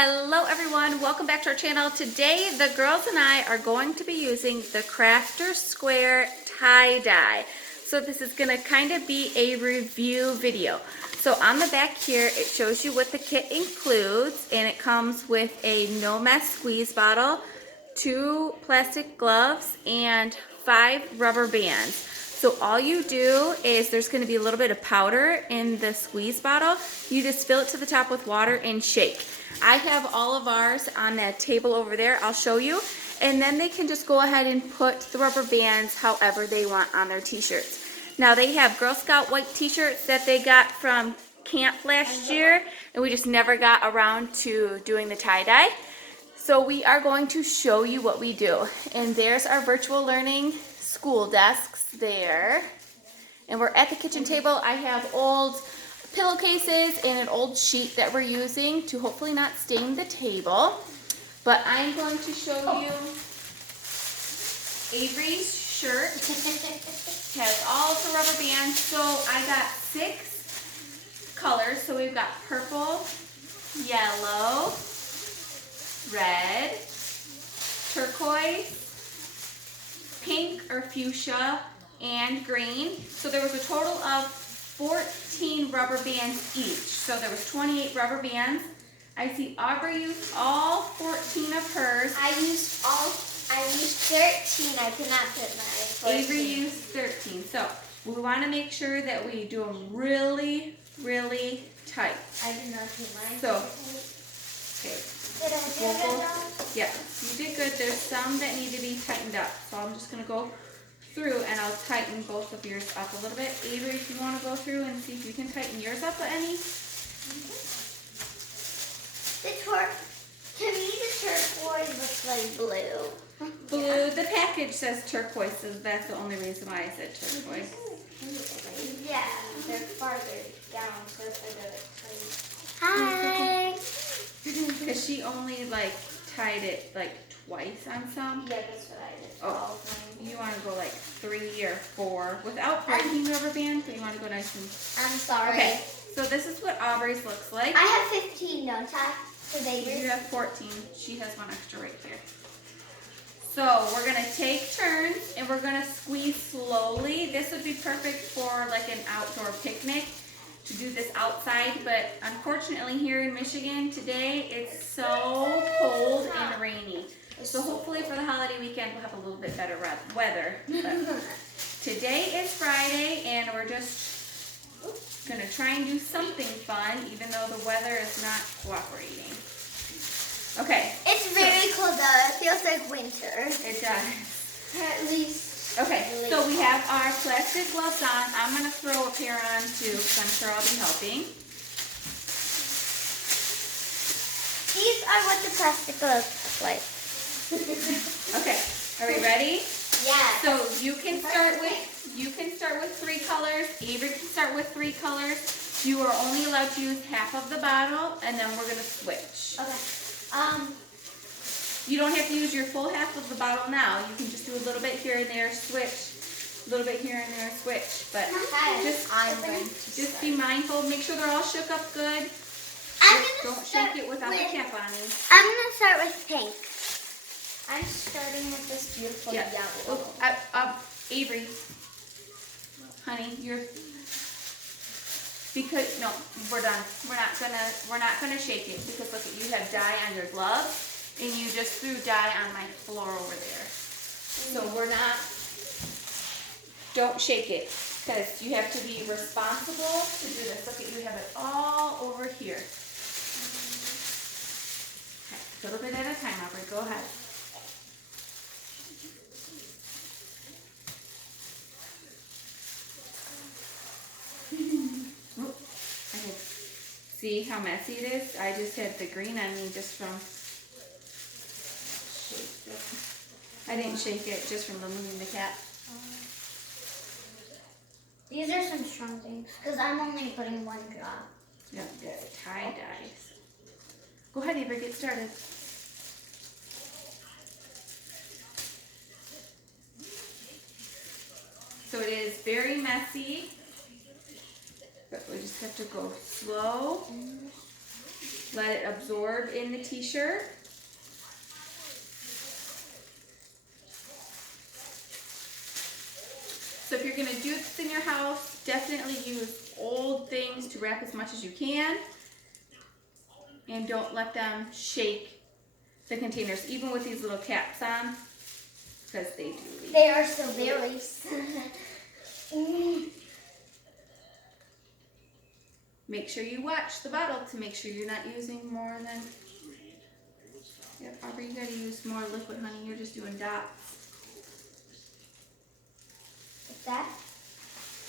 Hello everyone, welcome back to our channel. Today the girls and I are going to be using the Crafter Square tie-dye. So this is going to kind of be a review video. So on the back here it shows you what the kit includes, and it comes with a no mess squeeze bottle, 2 plastic gloves, and 5 rubber bands. So all you do is, there's going to be a little bit of powder in the squeeze bottle. You just fill it to the top with water and shake. I have all of ours on that table over there. I'll show you. And then they can just go ahead and put the rubber bands however they want on their t-shirts. Now they have Girl Scout white t-shirts that they got from camp last year, and we just never got around to doing the tie-dye. So we are going to show you what we do. And there's our virtual learning school desks there. And we're at the kitchen table. I have old pillowcases and an old sheet that we're using to hopefully not stain the table. But I'm going to show you Avery's shirt. It has all of the rubber bands. So I got 6 colors. So we've got purple, yellow, red, turquoise, pink or fuchsia, and green. So there was a total of 14 rubber bands each. So there was 28 rubber bands. I see Aubrey used all 14 of hers. I used 13. I could not fit my 14. Avery used 13. So we want to make sure that we do them really, really tight. I did not do mine. So, okay. Did I do good though? Yeah, you did good. There's some that need to be tightened up. So I'm just going to go through and I'll tighten both of yours up a little bit. Avery, if you want to go through and see if you can tighten yours up any. To me, the turquoise looks like blue. Blue. The package says turquoise, so that's the only reason why I said turquoise. Yeah, they're farther down, so it's a Hi. Because she only tied it twice on some. Yeah, that's what I did. Oh, you want to go 3 or 4 without breaking the rubber band, but you want to go nice and... I'm sorry. Okay, so this is what Aubrey's looks like. I have 15, don't I? You have 14. She has 1 extra right there. So we're going to take turns and we're going to squeeze slowly. This would be perfect for an outdoor picnic, to do this outside, but unfortunately here in Michigan today it's so cold and rainy. So hopefully for the holiday weekend we'll have a little bit better weather. But today is Friday and we're just going to try and do something fun even though the weather is not cooperating. Okay. It's very cold though. It feels like winter. It does. At least. Okay, so we have our plastic gloves on. I'm going to throw a pair on too because I'm sure I'll be helping. These are what the plastic gloves look like. Okay, are we ready? Yeah. So you can start with 3 colors. Avery can start with 3 colors. You are only allowed to use half of the bottle, and then we're going to switch. Okay. You don't have to use your full half of the bottle now. You can just do a little bit here and there, switch. A little bit here and there, switch. But just be mindful. Make sure they're all shook up good. Don't shake it without the cap on you. I'm going to start with pink. I'm starting with this beautiful yellow. Avery, honey, no, we're done. We're not gonna shake it because look, you have dye on your glove. And you just threw dye on my floor over there. So don't shake it, because you have to be responsible to do this. Look at, you have it all over here. Okay, a little bit at a time, Aubrey, go ahead. Okay. See how messy it is? I just had the green on me just from... I didn't shake it just from removing the cap. These are some strong things because I'm only putting 1 drop. Yeah, good. Tie dyes. Go ahead, Avery, get started. So it is very messy, but we just have to go slow let it absorb in the t-shirt. So if you're going to do this in your house, definitely use old things to wrap as much as you can. And don't let them shake the containers, even with these little caps on, because they do leak. They are so very. Make sure you watch the bottle to make sure you're not using more than... Yep, Aubrey, you gotta use more liquid, honey. You're just doing dots. What's that?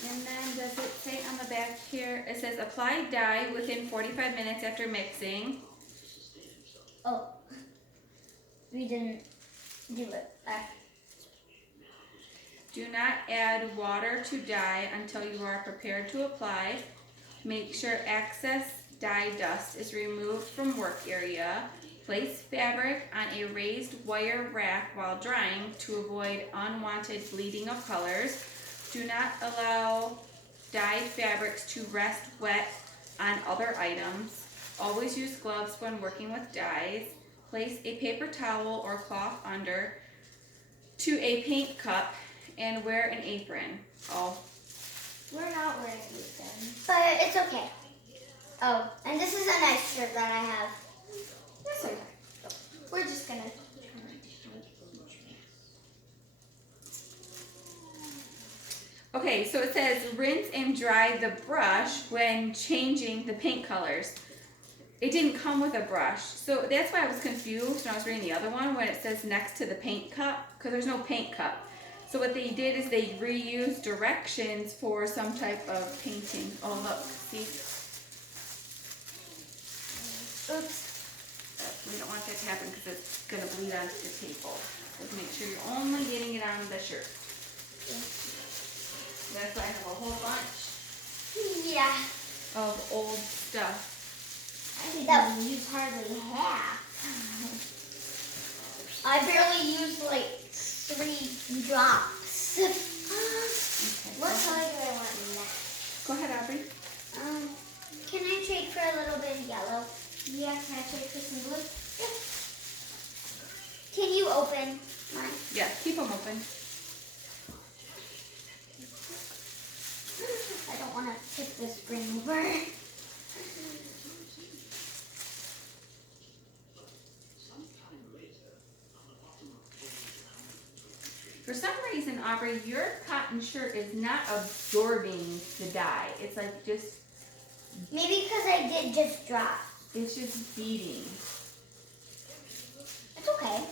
And then does it say on the back here, it says apply dye within 45 minutes after mixing. Oh, we didn't do it. Do not add water to dye until you are prepared to apply. Make sure excess dye dust is removed from work area. Place fabric on a raised wire rack while drying to avoid unwanted bleeding of colors. Do not allow dyed fabrics to rest wet on other items. Always use gloves when working with dyes. Place a paper towel or cloth under to a paint cup and wear an apron. Oh. We're not wearing an apron. But it's okay. Oh, and this is a nice shirt that I have. That's okay. We're just gonna... Okay, so it says rinse and dry the brush when changing the paint colors. It didn't come with a brush, so that's why I was confused when I was reading the other one when it says next to the paint cup, because there's no paint cup. So what they did is they reused directions for some type of painting. Oh look, see? Oops. We don't want that to happen because it's going to bleed onto the table. Just make sure you're only getting it on the shirt. That's why I have a whole bunch of old stuff. That we use hardly half. I barely used like 3 drops. Okay, What color do I want next? go ahead, Aubrey. Can I trade for a little bit of yellow? Yeah, can I trade for some blue? Yeah. Can you open mine? Yeah, keep them open. I don't want to tip this screen over. For some reason, Aubrey, your cotton shirt is not absorbing the dye. It's like just... Maybe because I did just drop. It's just beading. It's okay.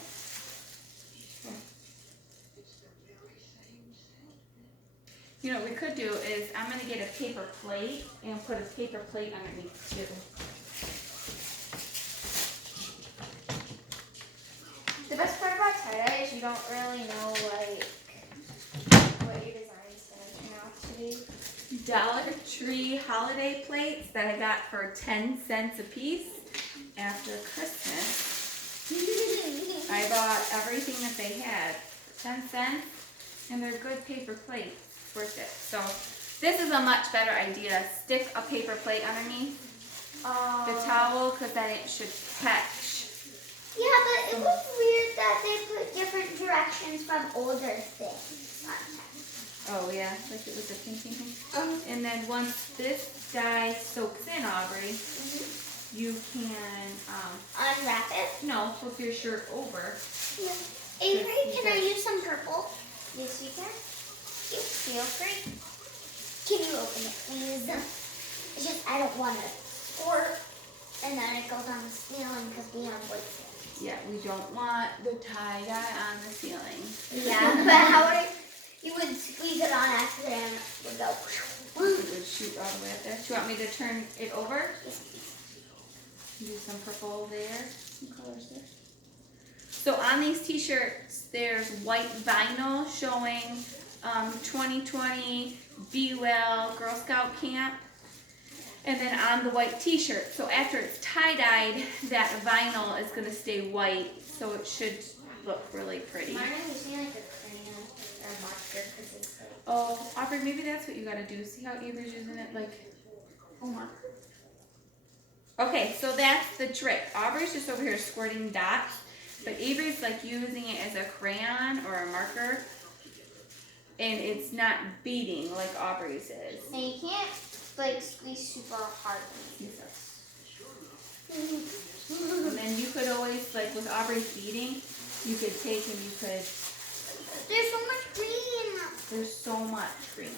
You know what we could do is I'm going to get a paper plate and put a paper plate underneath too. The best part about tie-dye is you don't really know like what your design's going to turn out to be. Dollar Tree holiday plates that I got for 10 cents a piece after Christmas. I bought everything that they had for 10 cents and they're good paper plates. Worth it. So this is a much better idea. Stick a paper plate underneath the towel because then it should catch. Yeah, but it was weird that they put different directions from older things on there. Oh yeah, like it was a painting thing. And then once this dye soaks in, Aubrey, you can Unwrap it? no, flip your shirt over. Yeah. Avery, can I use some purple? Yes, you can. You feel free. Can you open it, please? It's just I don't want to squirt and then it goes on the ceiling because we have white ceilings. Yeah, we don't want the tie-dye on the ceiling. Yeah, but how would you would squeeze it on accident and it would go. It would shoot all the way up there. Do you want me to turn it over? Do some purple there. Some colors there. So on these t-shirts, there's white vinyl showing 2020 Be Well Girl Scout Camp. And then on the white t-shirt. So after it's tie-dyed, that vinyl is going to stay white. So it should look really pretty. Mine is using like a crayon or a marker because it's like... Oh, Aubrey, maybe that's what you got to do. See how Avery's using it like a marker? Okay, so that's the trick. Aubrey's just over here squirting dots, but Avery's like using it as a crayon or a marker, and it's not beating like Aubrey's is. And you can't like squeeze super hard. And then you could always, like with Aubrey's beating, you could take and you could. There's so much green. There's so much green.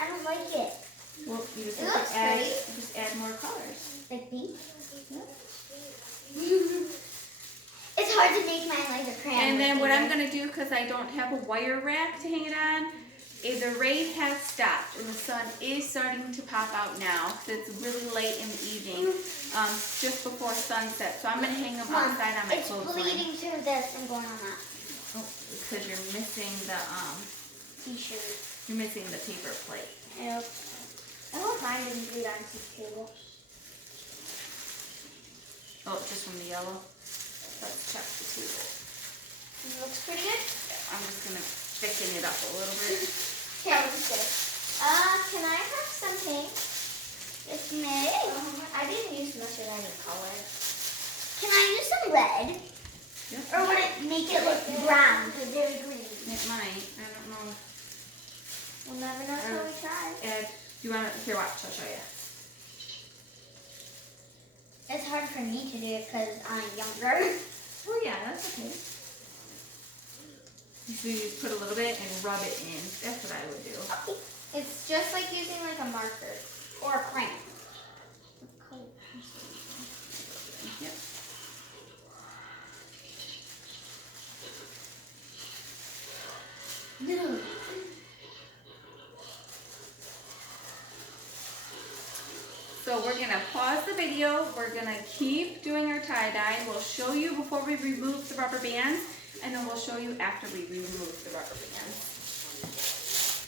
I don't like it. Well, you just It have looks to add, pretty. just add more colors. Like pink. Yep. It's hard to make mine like a crayon. And then what I'm gonna do, because I don't have a wire rack to hang it on, is the rain has stopped and the sun is starting to pop out now. It's really late in the evening, just before sunset. So I'm gonna hang them outside on my It's clothesline. bleeding through this and going on that. Oh, because you're missing the T-shirt. you're missing the paper plate. Yep. I hope mine didn't bleed onto the table. Oh, just from the yellow. Let's check the table. It looks pretty good. I'm just gonna thicken it up a little bit. Okay, let's do. Can I have some pink? It's May. I didn't use much of any color. Can I use some red? Yep. Or would it make it look brown because they're green? It might. I don't know. We'll never know until we try. Ed, you want to? Here, watch. I'll show you. It's hard for me to do it because I'm younger. Oh yeah, that's okay. So you just put a little bit and rub it in. That's what I would do. Okay. It's just like using like a marker or a crayon. Yep. No. So we're gonna pause the video. We're gonna keep doing our tie-dye. We'll show you before we remove the rubber bands, and then we'll show you after we remove the rubber bands.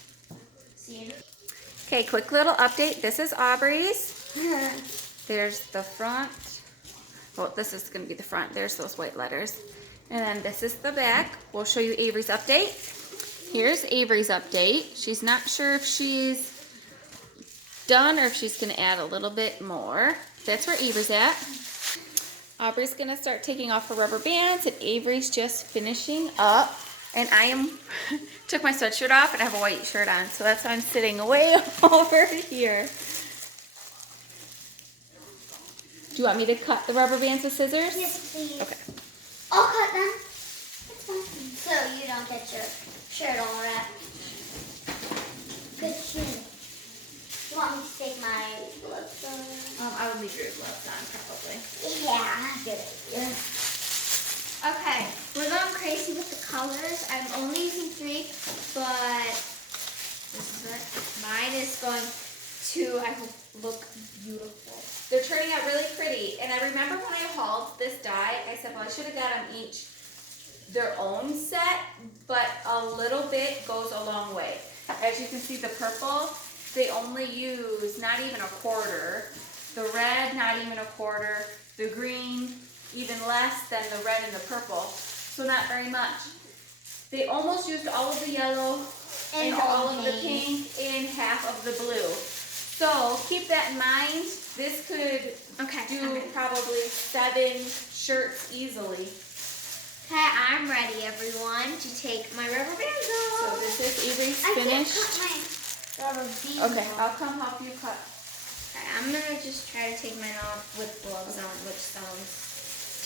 See you. Okay, quick little update. This is Aubrey's. There's the front. Well, this is gonna be the front. There's those white letters. And then this is the back. We'll show you Avery's update. Here's Avery's update. She's not sure if she's done or if she's gonna add a little bit more. That's where Avery's at. Aubrey's gonna start taking off her rubber bands and Avery's just finishing up. And I took my sweatshirt off and I have a white shirt on, so that's why I'm sitting way over here. Do you want me to cut the rubber bands with scissors? Yes, please. Okay. I'll cut them. It's fine. So you don't get your shirt all wrapped. Good shoe. You want me to take my gloves on? I would leave your gloves on probably. Yeah, good idea. Okay, we're going crazy with the colors. I'm only using 3, but this is it. Mine is going to, I hope, look beautiful. They're turning out really pretty. And I remember when I hauled this dye, I said, well, I should have got them each their own set, but a little bit goes a long way. As you can see, the purple, they only use not even a quarter. The red, not even a quarter. The green, even less than the red and the purple. So not very much. They almost used all of the yellow and all of the pink and half of the blue. So keep that in mind. This could do probably 7 shirts easily. Okay, I'm ready, everyone, to take my rubber bands So off. this is Avery's I finished. can't cut my rubber bands Okay, off. I'll come help you cut. Okay, I'm gonna just try to take mine off with gloves on, which sounds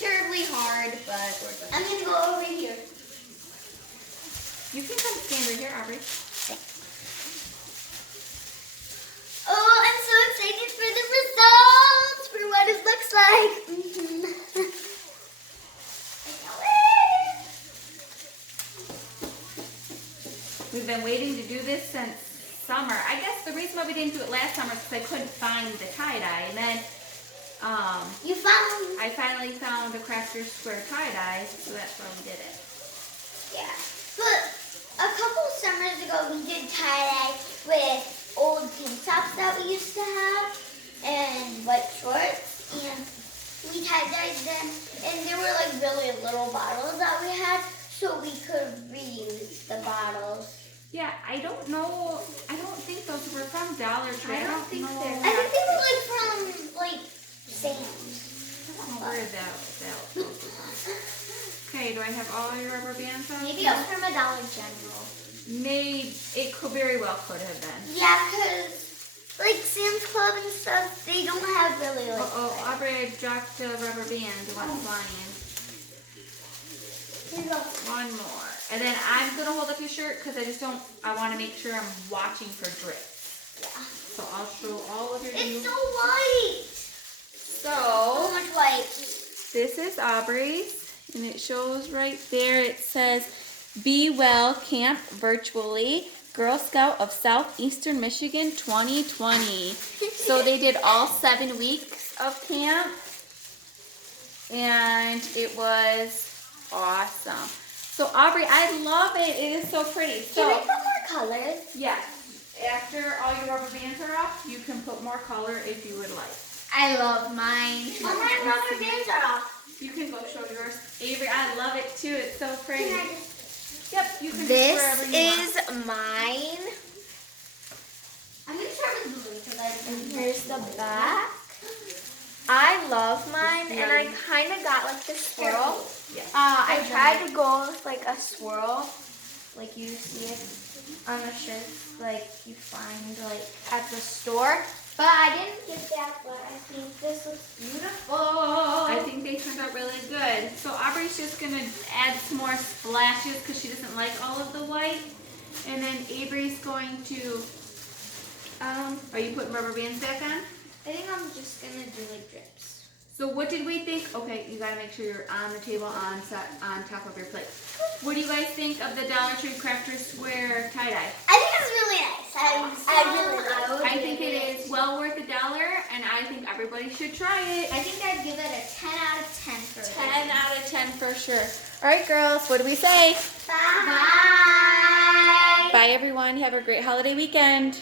terribly hard, but we're good. I'm gonna go over here. You can come stand right here, Aubrey. Oh, I'm so excited for the results, for what it looks like. I know it. We've been waiting to do this since summer. I guess the reason why we didn't do it last summer is because I couldn't find the tie-dye. And then You found. I finally found a Crafter Square tie-dye, so that's why we did it. Yeah. But a couple summers ago, we did tie-dye with old tank tops that we used to have and white shorts. And we tie-dyed them. And there were like really little bottles that we had, so we could reuse the bottles. Yeah, I don't know. I don't think those were from Dollar Tree. I don't think know. they're. I think they were like from like Sam's. where did that go? Okay, do I have all your rubber bands on? Maybe it was from a Dollar General. Maybe it could very well could have been. Yeah, because like Sam's Club and stuff, they don't have really like. Aubrey, I dropped the rubber band. You want flying? One more. And then I'm going to hold up your shirt because I want to make sure I'm watching for drips. Yeah. So I'll show all of your It's so white. So much white. This is Aubrey's. And it shows right there, it says, Be Well Camp Virtually, Girl Scout of Southeastern Michigan 2020. So they did all 7 weeks of camp. And it was awesome. So Aubrey, I love it. It is so pretty. Can I put more colors? Yes. After all your rubber bands are off, you can put more color if you would like. I love mine. All my rubber bands are off. You can go show yours. Avery, I love it too. It's so pretty. Yep, you can This wherever you is mine. I'm going to start with blue because I here's the back. I love mine, and I kind of got like the swirl. Yeah. I tried to go with like a swirl, like you see it on the shirts, like you find like at the store. But I didn't get that, but I think this looks beautiful. I think they turned out really good. So Aubrey's just going to add some more splashes because she doesn't like all of the white. And then Avery's going to, are you putting rubber bands back on? I think I'm just going to do like drips. So what did we think? Okay, you got to make sure you're on the table on top of your plate. What do you guys think of the Dollar Tree Crafter Square tie-dye? I think it's really nice. I really like it. I think it is well worth $1, and I think everybody should try it. I think I'd give it a 10 out of 10 for 10 out of 10 for sure. All right, girls, what do we say? Bye. Bye, everyone. Have a great holiday weekend.